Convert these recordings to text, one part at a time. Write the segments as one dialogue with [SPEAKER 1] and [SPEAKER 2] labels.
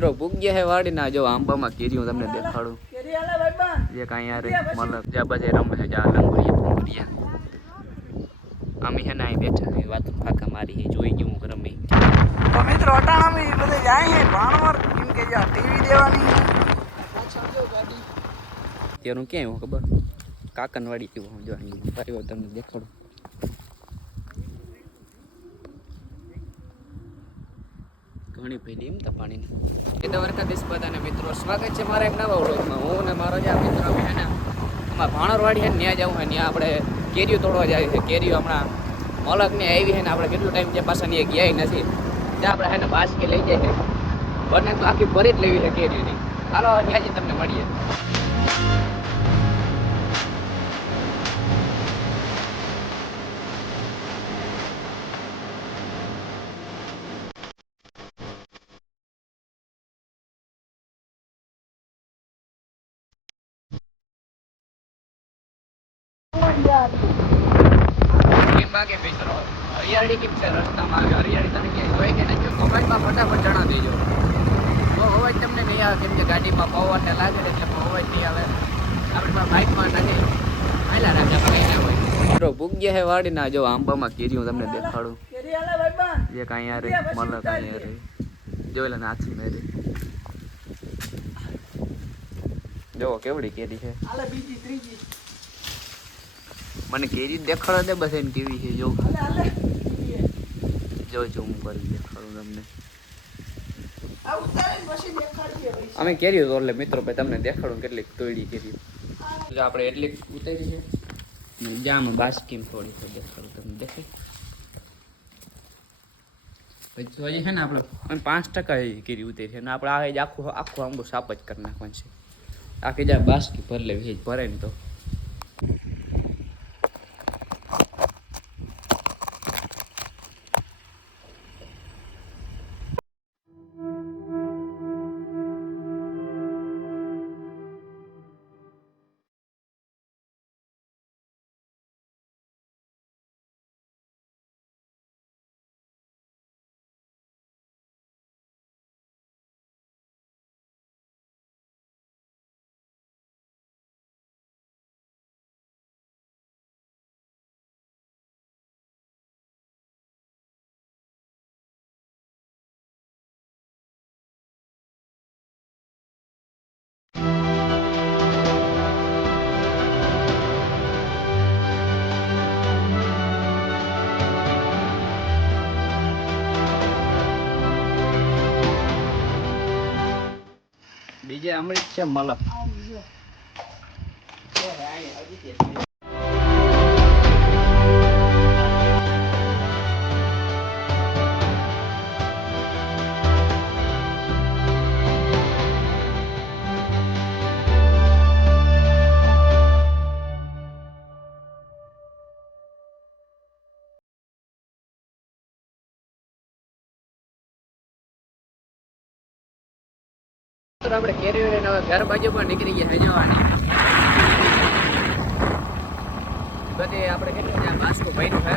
[SPEAKER 1] મિત્રો ભૂગ્યા હે વાડી ના જો આંબામાં કેરીઓ તમને દેખાડું. જે કાંઈ યાર મતલબ જ્યાં બધે રમે છે જ્યાં લંગુરિયા ફંગુરિયા અમે હે ને અહીં બેઠા છે વાત ફાકા મારી છે જોઈ ગયું હું રમે
[SPEAKER 2] તો મિત્રો અટાણામાં બધે જાય છે ભાણવર કેમ કે જ્યાં ટીવી દેવાની છે. પાછળ જો ગાડી
[SPEAKER 1] તેનું ક્યાં એવું ખબર? કાકનવાડી કેવું જો અહીં. આવ્યો તમને દેખાડું. ઘણી પેલી એમ તો પાણી એ તો વરખાદીશ બધાને મિત્રો સ્વાગત છે મારા એક નવા વ્લોગમાં. હું ને મારો જે મિત્રો અમે ને અમારા ભાણરવાડી છે ત્યાં જવું હોય ત્યાં આપણે કેરીઓ તોડવા જાય છે. કેરીઓ હમણાં મલકને આવી છે ને, આપણે કેટલો ટાઈમ જે પાછા ત્યાં ગયા નથી. ત્યાં આપણે એને બાસકી લઈ જાય છે. બંને તો આખી ભરી જ લેવી છે કેરીઓની. હાલો ત્યાંથી તમને મળીએ. ભાગે મિત્રો હરિયાળી કેમ છે રસ્તામાં હરિયાળી તને ક્યાંય હોય કે નહીં મોબાઈલમાં ફટાફટ જણા દેજો તો અવાજ તમને નહીં આવે કેમ કે ગાડીમાં પવન લાગે એટલે અવાજ નહીં આવે આપણે બાઇકમાં નથી હાલા રાજા કઈ હોય મિત્રો ભૂગ્યા હે વાડીના જો આંબામાં હું તમને દેખાડું
[SPEAKER 2] કેરી
[SPEAKER 1] જે કાંઈ યાર મતલબ કાંઈ યાર જોઈ લે નાચી મેરી. જો કેવડી કેરી છે.
[SPEAKER 2] બીજી ત્રીજી.
[SPEAKER 1] મને કેરી દેખાડો દે બસ એને કેવી છે, જો. જો જો, હું કરી દેખાડું તમને. અમે કેરીઓ તો એટલે મિત્રો ભાઈ તમને દેખાડું કેટલીક તોડી કેરી જો, આપણે એટલી ઉતારી છે. જામ બાસ્કીમ થોડી છે, દેખાડું તમને, દેખાય? છે ને આપણે પાંચ ટકા કેરી ઉતારી છે, અને આપણે આ આખું આખું આંબો સાપ જ કરી નાખવાનું છે. આખી જ્યાં બાસ્કી ભરી લેવી છે ભરે ને તો. બીજે અમૃત છે મલક. આપણે કેરી લઈને હવે ઘર બાજુ પણ નીકળી ગયા છે જવાની બધી આપણે કેટલું ત્યાં માસ્કો ભર્યું છે?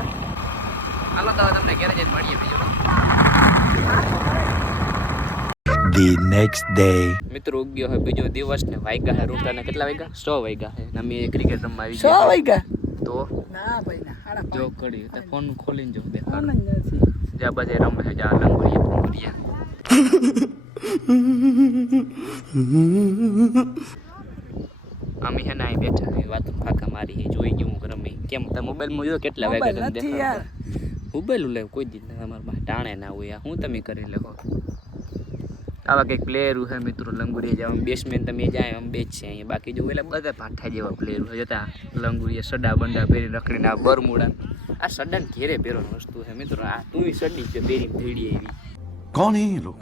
[SPEAKER 1] હાલો તો તમને ઘરે જઈને મળીએ બીજું
[SPEAKER 3] the next day.
[SPEAKER 1] મિત્રો ઉગ્યો હોય બીજો દિવસ ને વાગ્યા રૂટા ને કેટલા વાગ્યા સો વાગ્યા હે. નમી ક્રિકેટ રમવા આવી
[SPEAKER 2] સો
[SPEAKER 1] ગયા.
[SPEAKER 2] વાગ્યા
[SPEAKER 1] તો?
[SPEAKER 2] ના ભાઈ ના. હાડા
[SPEAKER 1] જો કડી તો ફોન ખોલીને જો
[SPEAKER 2] ફોન
[SPEAKER 1] દેખાડો
[SPEAKER 2] જ
[SPEAKER 1] બધે રમે છે જ્યાં લંગુરિયા ફંગુરિયા અમે હેના આય બેઠા એ વાત ફાકા મારી હે જોઈ ગયું હું રમી કેમ તમે મોબાઈલમાં જો કેટલા
[SPEAKER 2] વાગે તમે
[SPEAKER 1] દેખાડો મોબાઈલ લે કોઈ દી તમારા બા ટાણે ના હોય હું તમે કરી લખો? આવા કંઈક પ્લેયર હે મિત્રો લંગુરીએ જવા. બેટ્સમેન તમે જાય આમ બેચ અહીંયા. બાકી જો એટલે બધા ભાઠા જેવા પ્લેયર હોય જતા લંગુરીએ સડા બંડા પહેરી રખડીને આ બરમુડા. આ સડન ઘેરે પહેરવાની વસ્તુ છે મિત્રો. આ તું સડી છે પહેરી ભેડી એવી
[SPEAKER 3] કોણ હે લોક?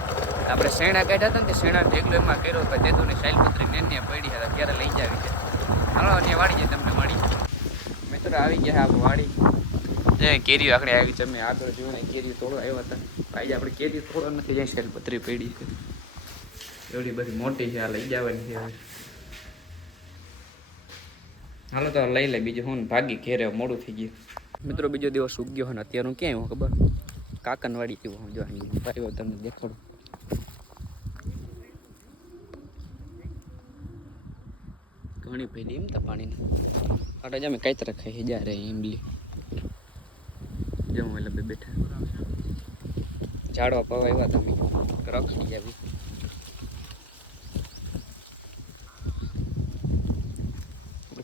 [SPEAKER 1] આપણે શેણા કાઢ્યા હતા ને તે શેણા ઢેકલો એમાં કર્યો કે દેતું ને શાઇલપત્રી નેને પડી હતા ત્યારે લઈ જાવી છે. હાલો, અને વાડી જાય તમને મળી. મિત્રો, આવી ગયા આપણે વાડી. જે કેરીઓ આખડે આવી છે, અમે આગળ જોયું ને, કેરીઓ તોડવા આવ્યા હતા. ભાઈ આપણે કેરીઓ તોડવા નથી જાય શાઇલપત્રી પડી એવડી બધી મોટી છે, આ લઈ જવાની છે હાલો, તો લઈ લે બીજું હું ભાગી ઘેરે મોડું થઈ ગયું. મિત્રો, બીજો દિવસ ઉગ્યો હોય ને અત્યારે હું ક્યાં આવ્યો ખબર? કાકનવાડી આવ્યો હું જો આવ્યો તમને દેખાડું. ઘણી પેલી એમ તો પાણીની. આટા જમે કઈ તરફ ખાઈ જા રે એમલી જમો એટલે બે બેઠા. ઝાડવા પવા આવ્યા તમે. રખડી જાવી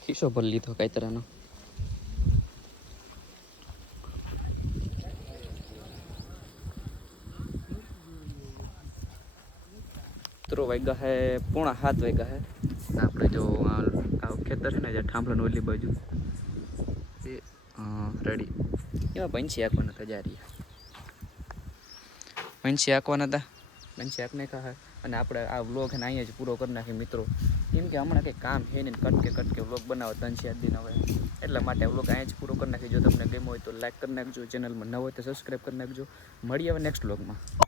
[SPEAKER 1] ખિસ્સો ભરી લીધો કઈ તરહનો મિત્રો વાગ્યા હે, પોણા સાત વાગ્યા હે. આપણે જો ખેતર છે ને, જે ઠાંભલાનું ઓલી બાજુ. એ રેડી. એમાં પંછી આંકવાના હતા, જારી. પંછી આંકવાના હતા. પંછી આંકને કહા અને આપણે આ વ્લોગ ને અહીંયા જ પૂરો કરી નાખીએ મિત્રો. કેમ કે હમણાં કંઈ કામ છે ને, કટકે કટકે વ્લોગ બનાવો ત્રણ ચાર દિન હવે. એટલા માટે વ્લોગ અહીંયા જ પૂરો કરી નાખીએ. જો તમને ગમ્યો હોય તો લાઈક કરી નાખજો. ચેનલમાં ન હોય તો સબસ્ક્રાઈબ કરી નાખજો. મળીએ હવે નેક્સ્ટ વ્લોગમાં